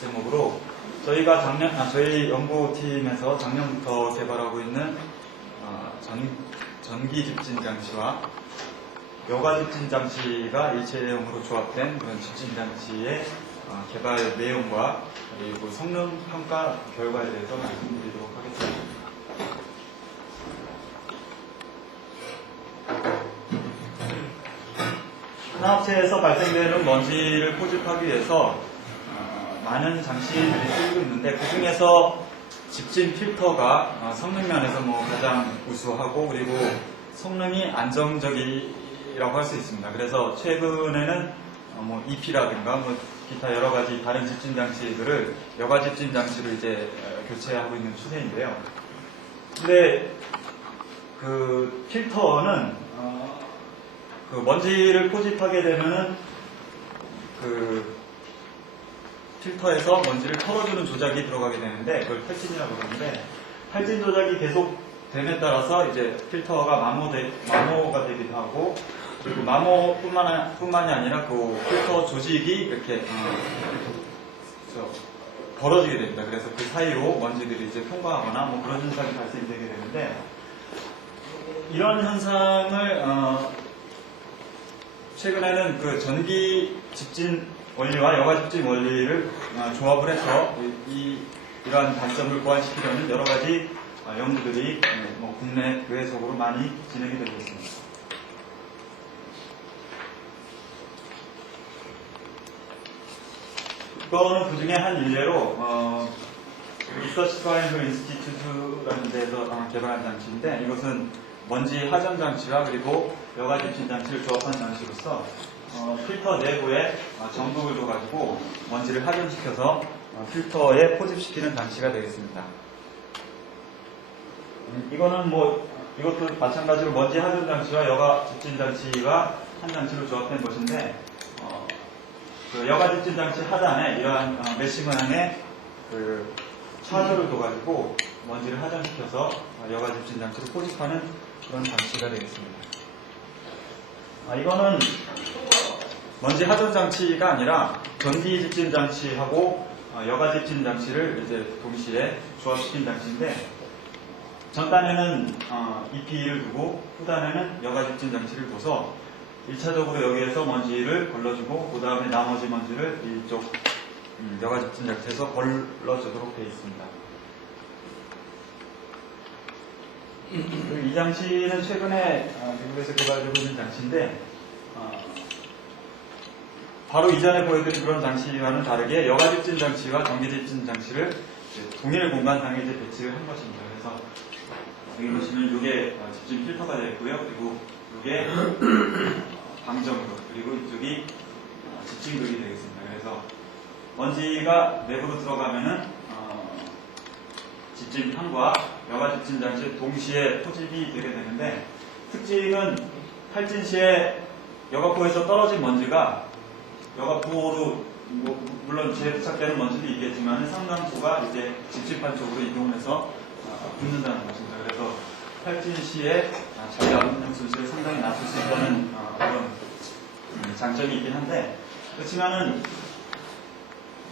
제목으로 저희가 저희 연구팀에서 작년부터 개발하고 있는 전기 집진 장치와 여가 집진 장치가 일체형으로 조합된 그런 집진 장치의 개발 내용과 그리고 성능 평가 결과에 대해서 말씀드리도록 하겠습니다. 산업체에서 발생되는 먼지를 포집하기 위해서 많은 장치들이 쓰이고 있는데 그 중에서 집진 필터가 성능 면에서 가장 우수하고 그리고 성능이 안정적이라고 할 수 있습니다. 그래서 최근에는 EP라든가 기타 여러 가지 다른 집진 장치들을 여가 집진 장치로 이제 교체하고 있는 추세인데요. 근데 그 필터는 그 먼지를 포집하게 되면은 그 필터에서 먼지를 털어주는 조작이 들어가게 되는데 그걸 탈진이라고 그러는데 탈진 조작이 계속 됨에 따라서 이제 필터가 마모가 되기도 하고 그리고 마모뿐만이 아니라 그 필터 조직이 이렇게 벌어지게 됩니다. 그래서 그 사이로 먼지들이 이제 통과하거나 그런 현상이 발생되게 되는데 이런 현상을 최근에는 그 전기 집진 원리와 여가 집진 원리를 조합을 해서 이러한 단점을 보완시키려는 여러 가지 연구들이 국내 외적으로 많이 진행이 되고 있습니다. 이거는 그 중에 한 일례로 리서치 파인드 인스티튜트라는 데서 개발한 장치인데 이것은 먼지 하전 장치와 그리고 여가 집진 장치를 조합한 장치로서 필터 내부에 전극을 둬가지고 먼지를 하전시켜서 필터에 포집시키는 장치가 되겠습니다. 이거는 이것도 마찬가지로 먼지 하전 장치와 여가 집진 장치가 한 장치로 조합된 것인데 그 여가 집진 장치 하단에 이러한 메쉬 모양의 그 차저를 둬가지고 먼지를 하전시켜서 여가 집진 장치를 포집하는 그런 장치가 되겠습니다. 이거는 먼지 하전 장치가 아니라 전기 집진 장치하고 여가 집진 장치를 이제 동시에 조합시킨 장치인데 전단에는 EP를 두고 후단에는 여가 집진 장치를 둬서 1차적으로 여기에서 먼지를 걸러주고 그 다음에 나머지 먼지를 이쪽 여가 집진 장치에서 걸러주도록 되어 있습니다. 이 장치는 최근에 미국에서 개발되고 있는 장치인데 바로 이전에 보여드린 그런 장치와는 다르게 여가 집진 장치와 전기 집진 장치를 동일 공간상에 이제 배치를 한 것입니다. 그래서 여기 보시면 이게 집진 필터가 되어 있고요. 그리고 이게 방정극 그리고 이쪽이 집진극이 되겠습니다. 그래서 먼지가 내부로 들어가면은 집진판과 여가 집진 장치 동시에 포집이 되게 되는데 특징은 탈진 시에 여가포에서 떨어진 먼지가 여가포로 물론 재부착되는 먼지도 있겠지만 상당수가 이제 집진판 쪽으로 이동해서 붙는다는 것입니다. 그래서 탈진 시에 자기 압력량 손실을 상당히 낮출 수 있다는 그런 장점이 있긴 한데 그렇지만은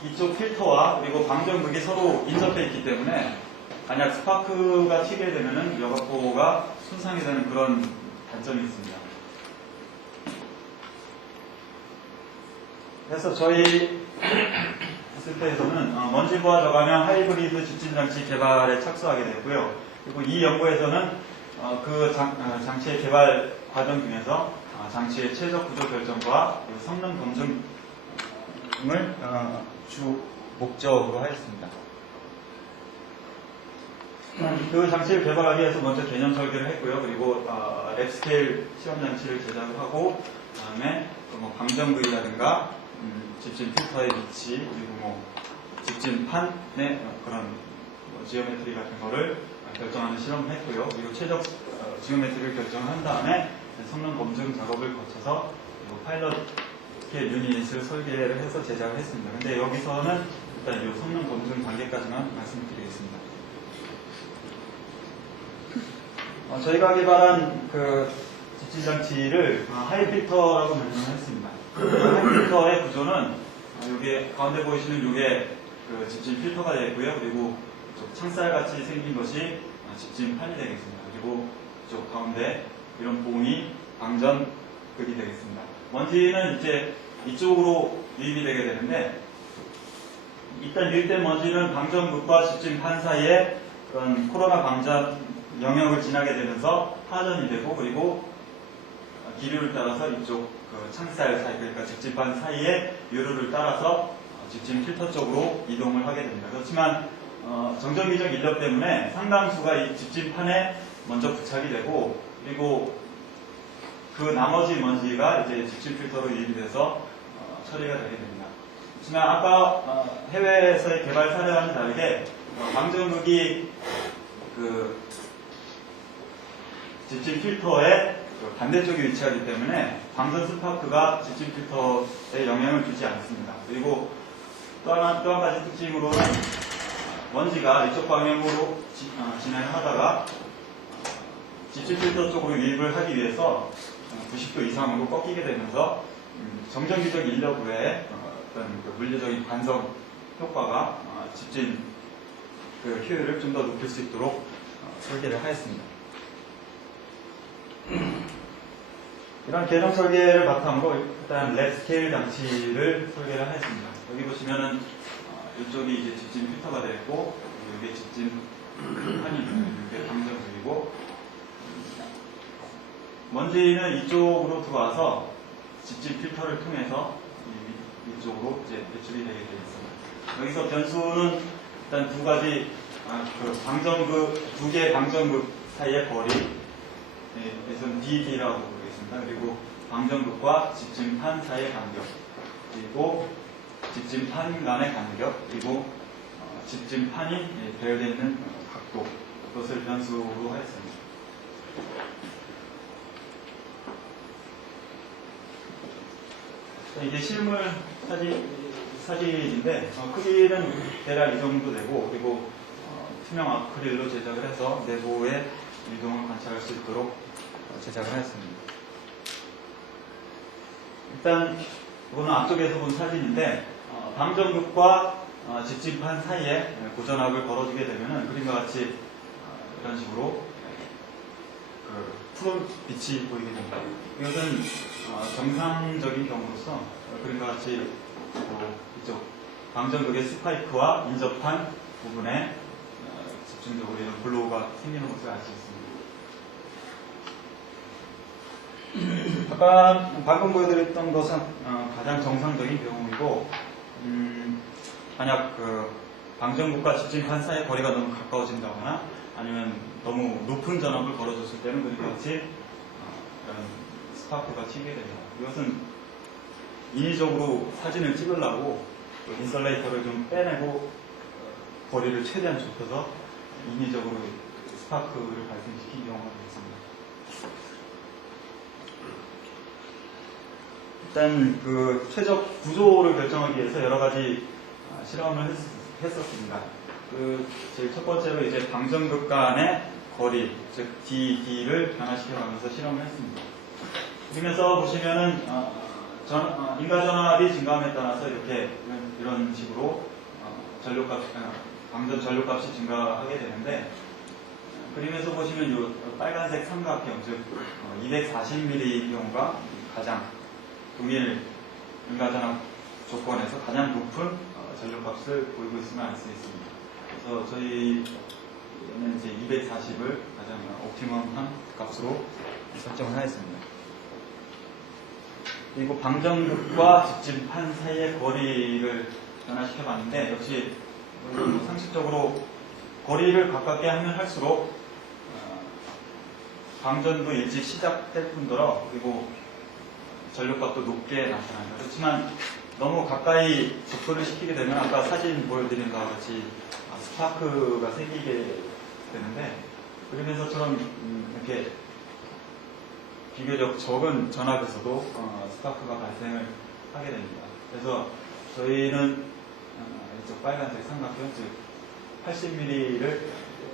이쪽 필터와 그리고 방정극이 서로 인접해 있기 때문에 만약 스파크가 튀게 되면은 여가포가 손상이 되는 그런 단점이 있습니다. 그래서 저희 센터에서는 먼지부하 저감형 하이브리드 집진장치 개발에 착수하게 됐고요. 그리고 이 연구에서는 그 장치의 개발 과정 중에서 장치의 최적 구조 결정과 성능 검증을 주 목적으로 하였습니다. 그 장치를 개발하기 위해서 먼저 개념 설계를 했고요. 그리고 랩 스케일 시험 장치를 제작을 하고 그다음에 방정구이라든가 집진 필터의 위치 그리고 집진판의 그런 지오메트리 같은 거를 결정하는 실험을 했고요. 그리고 최적 지오메트리를 결정한 다음에 성능 검증 작업을 거쳐서 파일럿 유닛을 설계를 해서 제작을 했습니다. 근데 여기서는 일단 이 성능 검증 단계까지만 말씀드리겠습니다. 저희가 개발한 그 집진장치를 하이필터라고 명명을 했습니다. 하이필터의 구조는 여기 가운데 보이시는 이게 그 집진 필터가 되겠고요. 그리고 이쪽 창살같이 생긴 것이 집진판이 되겠습니다. 그리고 이쪽 가운데 이런 봉이 방전극이 되겠습니다. 먼지는 이제 이쪽으로 유입이 되게 되는데, 일단 유입된 먼지는 방전극과 집진판 사이에 그런 코로나 방전 영역을 지나게 되면서 파전이 되고, 그리고 기류를 따라서 이쪽 그 창살 사이, 그러니까 집진판 사이에 유류를 따라서 집진 필터 쪽으로 이동을 하게 됩니다. 그렇지만 정전기적 인력 때문에 상당수가 이 집진판에 먼저 부착이 되고, 그리고 그 나머지 먼지가 이제 집진 필터로 유입이 돼서 처리가 되게 됩니다. 하지만 아까 해외에서의 개발 사례와는 다르게 방전극이 그 집진 필터의 반대쪽에 위치하기 때문에 방전 스파크가 집진 필터에 영향을 주지 않습니다. 그리고 또 한 가지 특징으로는 먼지가 이쪽 방향으로 진행을 하다가 집진 필터 쪽으로 유입을 하기 위해서 90도 이상으로 꺾이게 되면서 정전기적 인력 외에 어떤 그 물리적인 관성 효과가 집진 그 효율을 좀 더 높일 수 있도록 설계를 하였습니다. 이런 개정 설계를 바탕으로 일단 랩 스케일 장치를 설계를 하였습니다. 여기 보시면은 이쪽이 이제 집진 필터가 되어 있고, 이게 집진 판이 이게 방전극이고, 먼지는 이쪽으로 들어와서 집진 필터를 통해서 이쪽으로 이제 배출이 되게 되어 있습니다. 여기서 변수는 일단 두 가지, 그 방전극, 두 개의 방전극 사이의 거리, 그래서 DD라고 부르겠습니다. 그리고 방전극과 집진판 사이의 간격, 그리고 집진판 간의 간격, 그리고 집진판이 배열되어 있는 각도, 그것을 변수로 하였습니다. 이게 실물 사진인데 크기는 대략 이 정도 되고, 그리고 투명 아크릴로 제작을 해서 내부의 이동을 관찰할 수 있도록 제작을 하였습니다. 일단 이거는 앞쪽에서 본 사진인데, 방전극과 집진판 사이에 고전압을 걸어주게 되면 그림과 같이 이런 식으로 그 푸른 빛이 보이게 됩니다. 이것은 정상적인 경우로서 그림과 같이 이쪽 방전극의 스파이크와 인접한 부분에 집중적으로 이런 글로우가 생기는 것을 알 수 있습니다. 아까 방금 보여드렸던 것은 가장 정상적인 경우이고, 만약 그 방전극과 집진판 사이의 거리가 너무 가까워진다거나 아니면 너무 높은 전압을 걸어줬을 때는 그림과 같이 이런 스파크가 튀게 됩니다. 이것은 인위적으로 사진을 찍으려고 인설레이터를 좀 빼내고 거리를 최대한 좁혀서 인위적으로 스파크를 발생시킨 경우가 되겠습니다. 일단 그 최적 구조를 결정하기 위해서 여러 가지 실험을 했었습니다. 그 제일 첫 번째로 이제 방전극 간의 거리, 즉 DD를 변화시켜가면서 실험을 했습니다. 그러면서 보시면은 인가전압이 증가함에 따라서 이렇게 이런 식으로 방전 전력값이 증가하게 되는데, 그림에서 보시면 이 빨간색 삼각형, 즉 240mm 경우가 가장 동일 인가전압 조건에서 가장 높은 전력값을 보이고 있음을 알 수 있습니다. 그래서 저희는 이제 240을 가장 옵티멈한 값으로 설정을 하였습니다. 그리고 방전극과 집진판 사이의 거리를 변화시켜 봤는데, 역시 상식적으로 거리를 가깝게 하면 할수록 방전도 일찍 시작될 뿐더러 그리고 전력값도 높게 나타납니다. 그렇지만 너무 가까이 접근을 시키게 되면 아까 사진 보여드린 것과 같이 스파크가 생기게 되는데, 그러면서처럼 이렇게 비교적 적은 전압에서도 스파크가 발생을 하게 됩니다. 그래서 저희는 이쪽 빨간색 삼각형, 즉 80mm를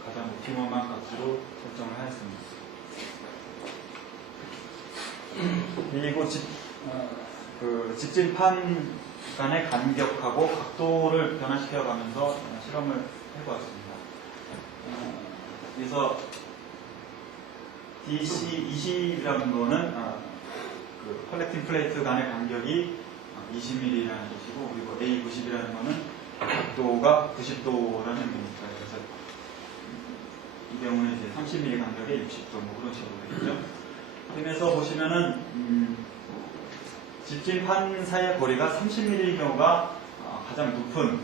가장 옵티멈한 값으로 설정을 하였습니다. 그리고 집진판 간의 간격하고 각도를 각도를 변화시켜 가면서 실험을 해보았습니다. 그래서 DC20이라는 거는 그 컬렉팅 플레이트 간의 간격이 20mm라는 것이고, 그리고 A90이라는 거는 각도가 90도라는 의미입니다. 그래서 이 경우는 이제 30mm 간격에 60도 뭐 그런 식으로 되겠죠. 그래서 보시면은 집진판 사이의 거리가 30mm의 경우가 가장 높은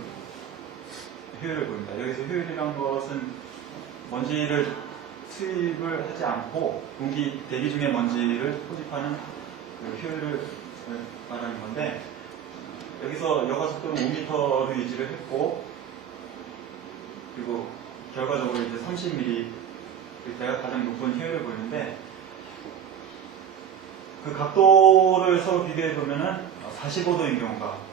효율을 보입니다. 여기서 효율이란 것은 먼지를 투입을 하지 않고 공기 대기 중에 먼지를 포집하는 그 효율을 말하는 건데, 여기서 여가속도는 5m로 유지를 했고, 그리고 결과적으로 이제 30mm 때가 가장 높은 효율을 보이는데, 그 각도를 서로 비교해 보면은 45도인 경우가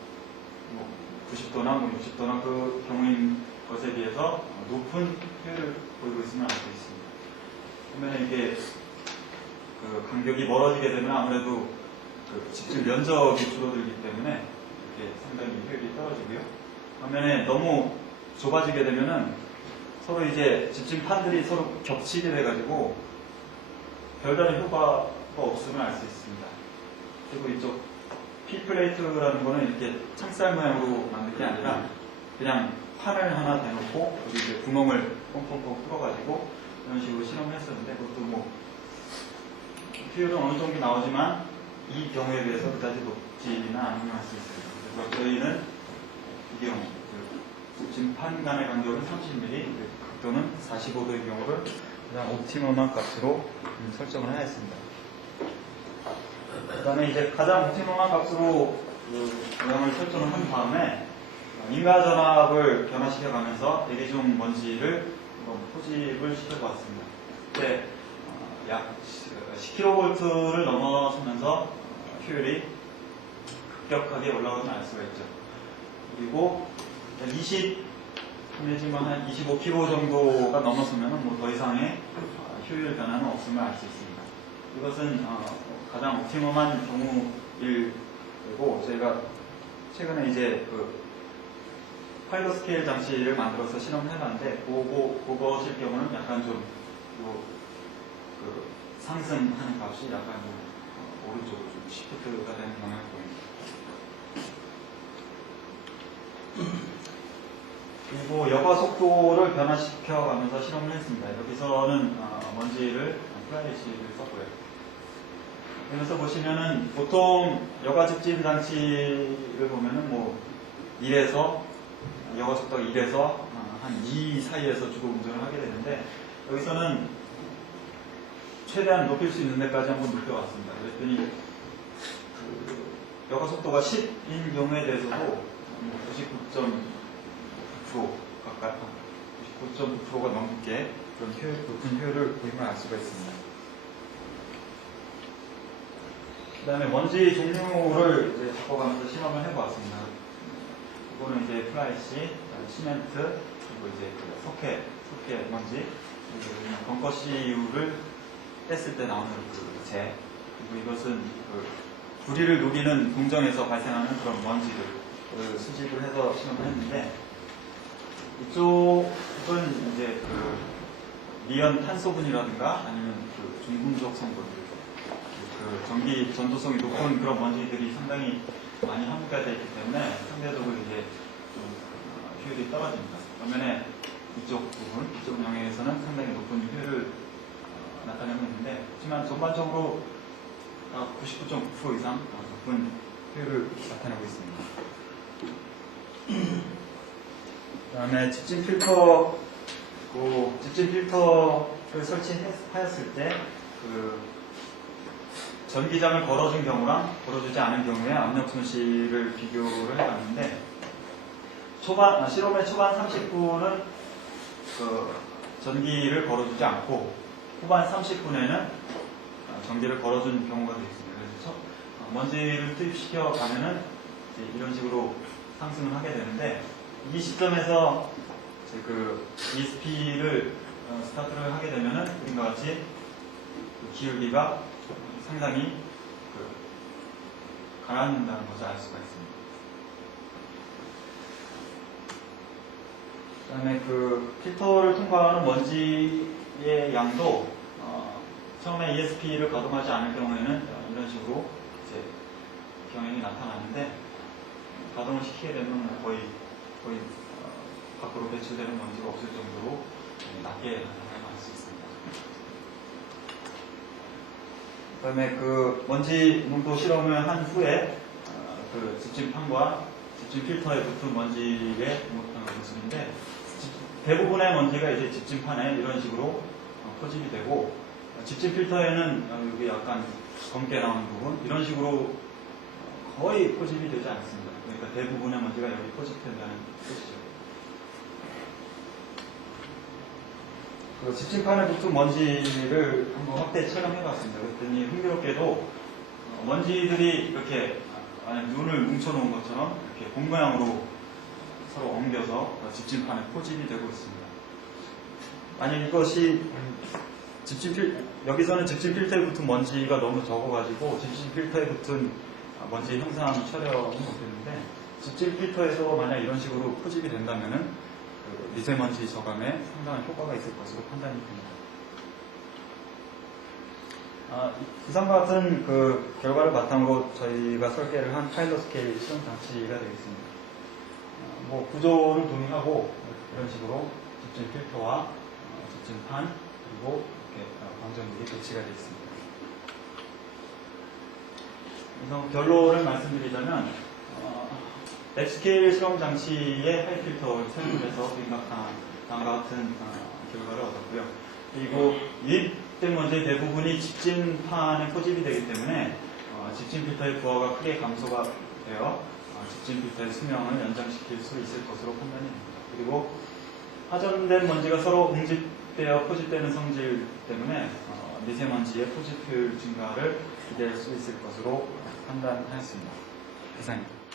90도나 60도나 그 경우인 것에 비해서 높은 효율을 보이고 있음을 알 수 있습니다. 그러면 이게 그 간격이 멀어지게 되면 아무래도 그 집중 면적이 줄어들기 때문에 이렇게 상당히 효율이 떨어지고요. 반면에 너무 좁아지게 되면은 서로 이제 집중판들이 서로 겹치게 돼가지고 별다른 효과가 없음을 알 수 있습니다. 그리고 이쪽 P플레이트라는 거는 이렇게 창살 모양으로 만든 게 아니라 그냥 판을 하나 대놓고 여기 이제 구멍을 뻥뻥뻥 뚫어가지고 이런 식으로 실험을 했었는데, 그것도 뭐 효율은 어느 정도 나오지만 이 경우에 비해서 그다지 높지는 않은 걸 알 수 있습니다. 그래서 저희는 이 경우 지금 판 간의 간격은 30mm, 각도는 45도의 경우를 가장 옵티멈한 값으로 설정을 하였습니다. 그 다음에 이제 가장 옵티멈한 값으로 그 모양을 설정을 한 다음에 인가전압을 변화시켜가면서 대기 중 먼지를 포집을 시켜보았습니다. 그때 약 10kV를 넘어서면서 효율이 급격하게 올라가는 알 수가 있죠. 그리고 20 내지만 한 25kV 정도가 넘어서면 뭐 더 이상의 효율 변화는 없음을 알 수 있습니다. 이것은 가장 옵티멈한 경우일 거고, 저희가 최근에 이제 그 파일럿 스케일 장치를 만들어서 실험을 해봤는데, 그것일 경우는 약간 좀 그 상승하는 값이 약간 좀 오른쪽으로 좀 시프트가 되는 경향을 보입니다. 그리고 여과 속도를 변화시켜가면서 실험을 했습니다. 여기서는 먼지를 플라이시를 썼고요. 여기서 보시면은 보통 여과 집진 장치를 보면은 뭐 1에서 여과 속도가 1에서 한 2 사이에서 주로 운전을 하게 되는데, 여기서는 최대한 높일 수 있는 데까지 한번 높여왔습니다. 그랬더니 그 여과 속도가 10인 경우에 대해서도 99.9% 가까이, 99.9%가 넘게 그런 높은 효율을 보임을 알 수가 있습니다. 그 다음에 먼지 종류를 이제 바꿔가면서 실험을 해보았습니다. 이거는 이제 플라이시, 시멘트, 그리고 이제 그 석회 먼지, 그리고 벙커시유를 뗐을 때 나오는 그 재, 그리고 이것은 그 부리를 녹이는 공정에서 발생하는 그런 먼지를 수집을 해서 실험을 했는데, 이쪽은 이제 그 미연 탄소분이라든가 아니면 그 중금속 성분, 그 전기 전도성이 높은 그런 먼지들이 상당히 많이 함유가 되어 있기 때문에 상대적으로 이제 좀 효율이 떨어집니다. 반면에 이쪽 부분, 이쪽 영역에서는 상당히 높은 효율을 나타내고 있는데, 하지만 전반적으로 99.9% 이상 높은 효율을 나타내고 있습니다. 그 다음에 집진 필터, 집진 필터를 설치하였을 때 그 전기장을 걸어준 경우랑 걸어주지 않은 경우에 압력 손실을 비교를 해봤는데, 실험의 초반 30분은 그 전기를 걸어주지 않고 후반 30분에는 전기를 걸어준 경우가 되겠습니다. 그래서 먼지를 투입시켜 가면은 이런 식으로 상승을 하게 되는데, 이 시점에서 이제 그 ESP를 스타트를 하게 되면은 그림과 같이 그 기울기가 상당히 가라앉는다는 것을 알 수가 있습니다. 그다음에 그 필터를 통과하는 먼지의 양도 처음에 ESP를 가동하지 않을 경우에는 이런 식으로 이제 경향이 나타나는데 가동을 시키게 되면 거의 밖으로 배출되는 먼지가 없을 정도로 낮게 나타날 수 있습니다. 그다음에 그 먼지 농도 실험을 한 후에 그 집진판과 집진 필터에 붙은 먼지의 모습인데 대부분의 먼지가 이제 집진판에 이런 식으로 포집이 되고 집진 필터에는 여기 약간 검게 나오는 부분 이런 식으로 거의 포집이 되지 않습니다. 그러니까 대부분의 먼지가 여기 포집된다는 뜻이죠. 그 집진판에 붙은 먼지를 한번 확대 촬영해봤습니다. 그랬더니 흥미롭게도 먼지들이 이렇게 만약 눈을 뭉쳐놓은 것처럼 이렇게 공 모양으로 서로 엉겨서 집진판에 포집이 되고 있습니다. 만약 이것이 여기서는 집진 필터에 붙은 먼지가 너무 적어가지고 집진 필터에 붙은 먼지 형상 촬영은 못했는데 집진 필터에서 만약 이런 식으로 포집이 된다면은 그 미세먼지 저감에 상당한 효과가 있을 것으로 판단이 됩니다. 이상과 같은 그 결과를 바탕으로 저희가 설계를 한 파일럿 스케일 실험 장치가 되겠습니다. 뭐 구조는 동일하고 이런 식으로 집진 필터와 집진판 그리고 이렇게 방전물이 배치가 되어 있습니다. 그래서 결론을 말씀드리자면 앱스케일 실험 장치의 하이 필터를 사용해서 다음과 같은 결과를 얻었고요. 그리고 유입된 먼지의 대부분이 집진판에 포집이 되기 때문에 집진 필터의 부하가 크게 감소가 되어 집진 필터의 수명을 연장시킬 수 있을 것으로 판단이 됩니다. 그리고 하전된 먼지가 서로 응집되어 포집되는 성질 때문에 미세먼지의 포집효율 증가를 기대할 수 있을 것으로 판단하였습니다. 이상입니다.